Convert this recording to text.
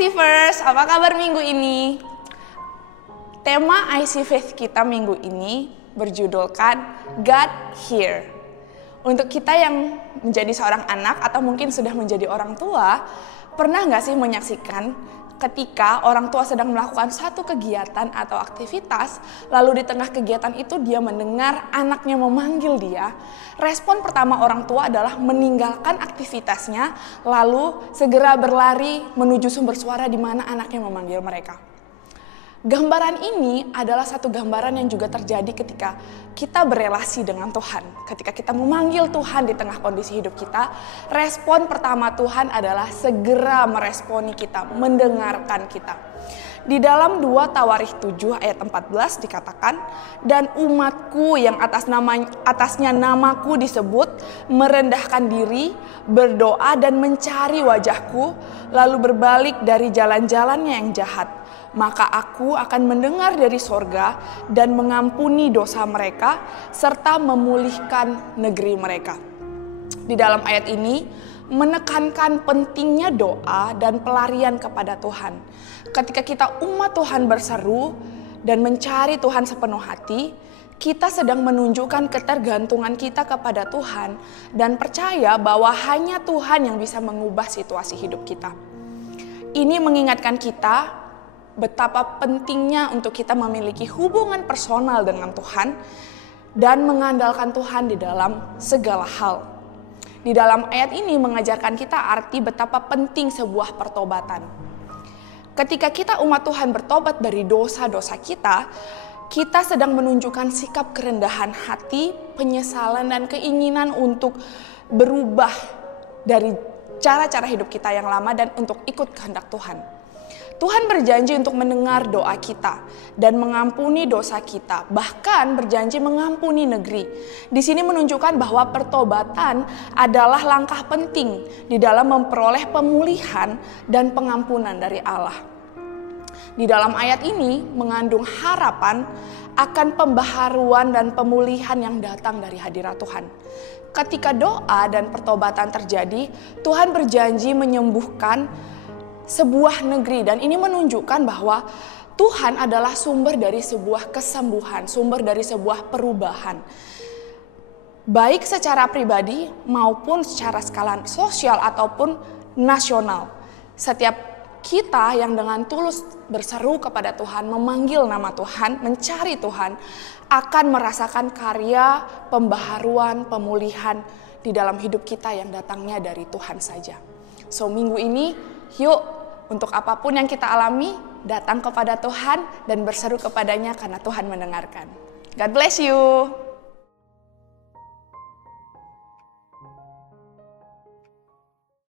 IC-vers, apa kabar minggu ini? Tema IC Faith kita minggu ini berjudulkan God Here. Untuk kita yang menjadi seorang anak atau mungkin sudah menjadi orang tua, pernah nggak sih menyaksikan ketika orang tua sedang melakukan satu kegiatan atau aktivitas, lalu di tengah kegiatan itu dia mendengar anaknya memanggil dia, respon pertama orang tua adalah meninggalkan aktivitasnya, lalu segera berlari menuju sumber suara di mana anaknya memanggil mereka. Gambaran ini adalah satu gambaran yang juga terjadi ketika kita berelasi dengan Tuhan. Ketika kita memanggil Tuhan di tengah kondisi hidup kita, respon pertama Tuhan adalah segera meresponi kita, mendengarkan kita. Di dalam 2 Tawarikh 7 ayat 14 dikatakan, dan umatku yang atasnya namaku disebut, merendahkan diri, berdoa dan mencari wajahku, lalu berbalik dari jalan-jalannya yang jahat. Maka aku akan mendengar dari sorga dan mengampuni dosa mereka serta memulihkan negeri mereka. Di dalam ayat ini menekankan pentingnya doa dan pelarian kepada Tuhan. Ketika kita umat Tuhan berseru dan mencari Tuhan sepenuh hati, kita sedang menunjukkan ketergantungan kita kepada Tuhan dan percaya bahwa hanya Tuhan yang bisa mengubah situasi hidup kita. Ini mengingatkan kita betapa pentingnya untuk kita memiliki hubungan personal dengan Tuhan dan mengandalkan Tuhan di dalam segala hal. Di dalam ayat ini mengajarkan kita arti betapa penting sebuah pertobatan. Ketika kita umat Tuhan bertobat dari dosa-dosa kita, kita sedang menunjukkan sikap kerendahan hati, penyesalan dan keinginan untuk berubah dari cara-cara hidup kita yang lama dan untuk ikut kehendak Tuhan. Tuhan berjanji untuk mendengar doa kita dan mengampuni dosa kita, bahkan berjanji mengampuni negeri. Di sini menunjukkan bahwa pertobatan adalah langkah penting di dalam memperoleh pemulihan dan pengampunan dari Allah. Di dalam ayat ini mengandung harapan akan pembaharuan dan pemulihan yang datang dari hadirat Tuhan. Ketika doa dan pertobatan terjadi, Tuhan berjanji menyembuhkan sebuah negeri, dan ini menunjukkan bahwa Tuhan adalah sumber dari sebuah kesembuhan, sumber dari sebuah perubahan. Baik secara pribadi maupun secara skala sosial ataupun nasional. Setiap kita yang dengan tulus berseru kepada Tuhan, memanggil nama Tuhan, mencari Tuhan, akan merasakan karya pembaharuan, pemulihan di dalam hidup kita yang datangnya dari Tuhan saja. So minggu ini yuk, untuk apapun yang kita alami, datang kepada Tuhan dan berseru kepadanya karena Tuhan mendengarkan. God bless you.